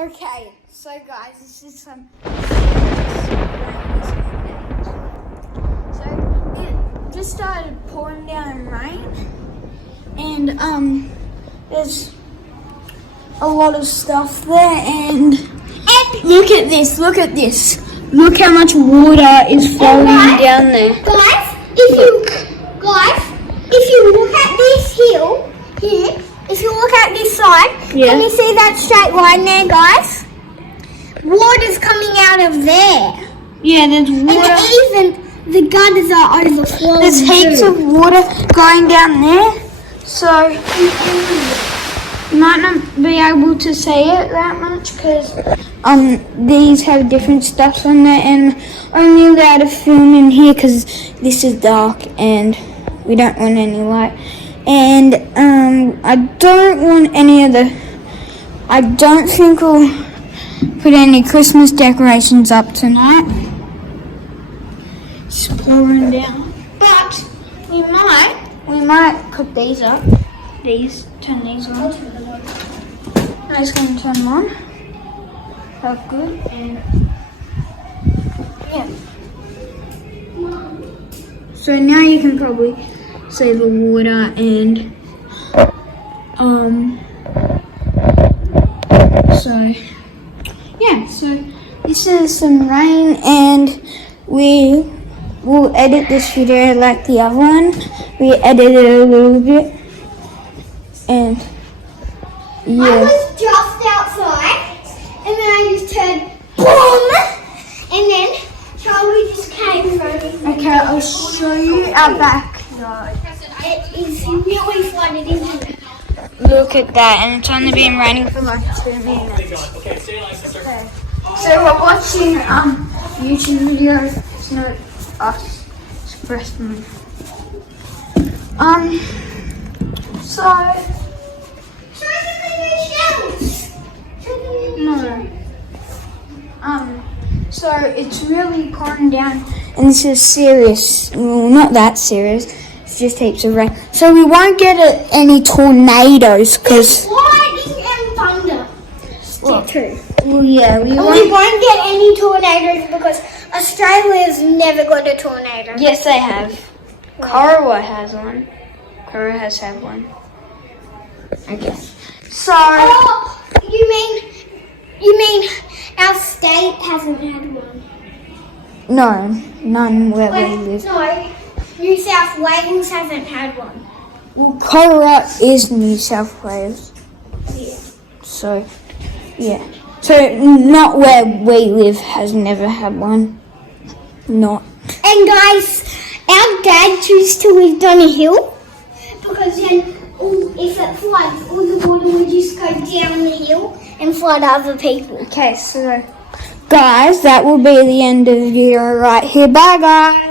Okay, so guys, this is some. So it just started pouring down rain, and there's a lot of stuff there. And look at this! Look at this! Look how much water is flowing down there. Guys, if you look at this hill here, if you look at this side, can you see that straight line there, guys? Water's coming out of there. Yeah, there's water. And even the gutters are overflowing. There's heaps of water going down there, so you might not be able to see it that much because these have different stuff on there, and I'm only allowed to film in here because this is dark and we don't want any light. And I don't want any of the. I don't think we'll put any Christmas decorations up tonight. It's pouring down, but we might put these up. Turn these on. I'm just going to turn them on. That's good. And yeah. So now you can probably see the water and so yeah, so this is some rain, and we will edit this video like the other one. We edited it a little bit, and I yeah. was just outside, and then I just heard boom, and then Charlie just came running. Okay, I'll show you our backyard. It is really flooded, isn't it? Look at that, and it's only been raining for like 2 minutes. Okay. So we're watching YouTube videos. It's not us, it's Preston. So Show them the new shells. no. So it's really pouring down, and this is serious. Well, not that serious. It's just heaps of rain. So we won't get any tornadoes because. Lightning and thunder. Well, yeah, we We won't. won't get any tornadoes because Australia's never got a tornado. Yes, they have. Corowa has one. Corowa has had one. Okay. So. Oh, you mean our state hasn't had one? No, none where we live. No, New South Wales hasn't had one. Well, Corowa is New South Wales. Yeah. So, yeah. So, not where we live has never had one. Not. And guys, our dad used to live on a hill because then if it floods, all the water would just go down the hill and flood other people. Okay, so, guys, that will be the end of the video right here. Bye, guys.